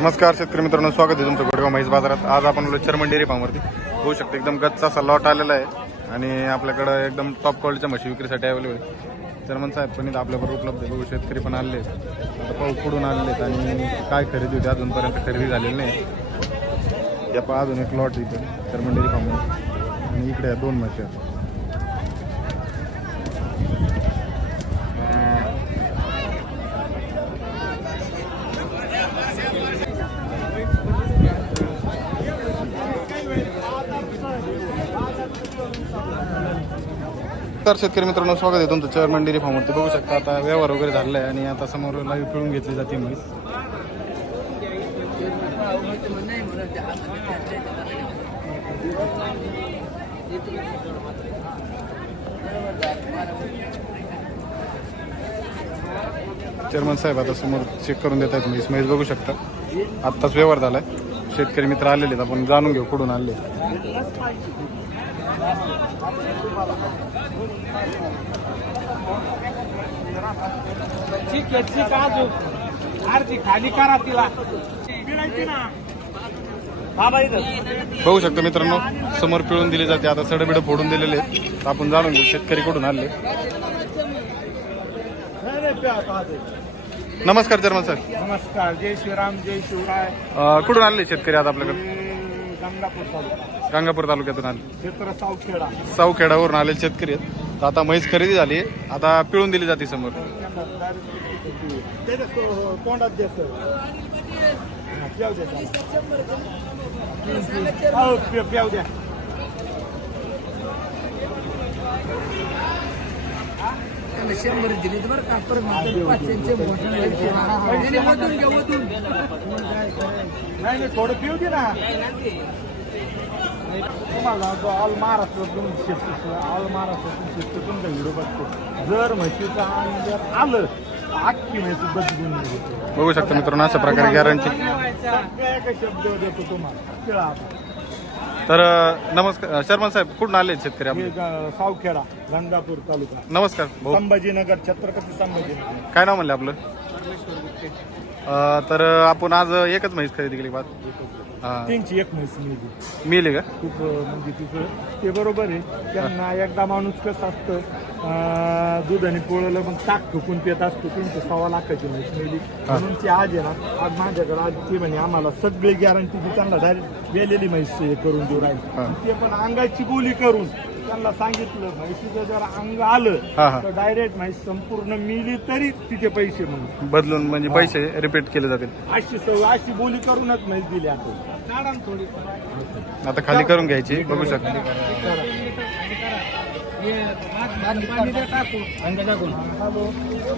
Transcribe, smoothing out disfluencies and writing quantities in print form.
नमस्कार शेतकरी मित्रांनो, स्वागत आहे तुमचं गोडेगाव म्हैस बाजारात। आज आपण लोचरमन डेअरी फार्मवरती होऊ शकतो एकदम गच्चा असा लॉट आलेला आहे आणि आपल्याकडे एकदम टॉप क्वालिटीच्या म्हशी विक्रीसाठी अवेलेबल आहे। चेअरमन साहेब पण इथं आपल्याबरोबर उपलब्ध आहे। बघू शेतकरी पण आलेले आहेत, आता पाऊस पुढून आलेले आहेत आणि काय खरेदी होती अजूनपर्यंत खरेदी झालेली नाही। या पहा अजून एक लॉट इथे लोचरमन डेअरी फार्मवर आणि इकडे या दोन म्हशी आहेत। तर शेतकरी मित्रांनो, स्वागत आहे तुमचं चेअरमन डेअरी फार्मवरती। बघू शकता आता व्यवहार वगैरे झालेला आहे आणि आता समोर लाईव्ह पिळून घेतली जाते म्हैस। चेअरमन साहेब आता समोर चेक करून देत आहेत म्हैस। म्हैस बघू शकता आत्ताच व्यवहार झालाय। शेतकरी मित्र आलेले आहेत, आपण जाणून घेऊ कुठून आले। खाली करा तिला बघू शकता मित्रांनो, समोर पिळून दिली जाते। आता सडबिड फोडून दिलेले आहेत, आपण जाणून घेऊ शेतकरी कुठून आले। नमस्कार चेअरमन सर। नमस्कार, जय श्रीराम, जय शिवराय। कुठून आले शेतकरी आज आपल्याकडे? गंगापूर तालुका, गंगापूर तालुक्यातून आले, क्षेत्र सावखेडा। सावखेडावरून आलेले शेतकरी आहेत। तर आता म्हैस खरेदी झाली, आता पिळून दिली जाते समोर। तोंडात द्या सर, प्याव द्या। शंभर दिले बरं का, परत नाही थोडं पिऊ दे ना तुम्हाला। ऑल महाराष्ट्रातून ऑल महाराष्ट्रातून तुमचा व्हिडिओ बघतो। जर म्हशीचं अंग जर आलं अख्खी म्हैस बदलून घेतो। बघू शकता मित्रांनो, अशा प्रकारे गॅरंटी। सगळ्या शब्द देतो तुम्हाला। तर नमस्कार चेअरमन साहेब, कुठून आले शेतकरी आपले? सावखेडा, गंगापूर तालुका। नमस्कार भाऊ। संभाजीनगर, छत्रपती संभाजीनगर। काय नाव म्हणले आपलं? तर आपण आज एकच म्हैस खरेदी केली बात? त्यांची एक म्हैस मिळेल का? खूप म्हणजे तिथं ते बरोबर आहे। त्यांना एकदा माणूस कसं असतं, दूध आणि पोळलं मग ताक ठोकून पित असतो। त्यांची 1.25 लाखाची म्हैस मिळली म्हणून ती आज आहे ना, आज माझ्याकडे आज ते म्हणे आम्हाला सगळी गॅरंटी ती त्यांना डायरेक्ट गेलेली म्हैस हे करून देऊ राहील। ते पण अंगाची बोली करून त्यांना सांगितलं, म्हैशीचं जर अंग आलं तर डायरेक्ट म्हैस संपूर्ण मिली तरी तिथे पैसे म्हणून बदलून म्हणजे पैसे रिपीट केले जातील। अशी बोली करूनच म्हैस दिली आपण थोडी। आता खाली करून घ्यायची, बघू शकता। टाकू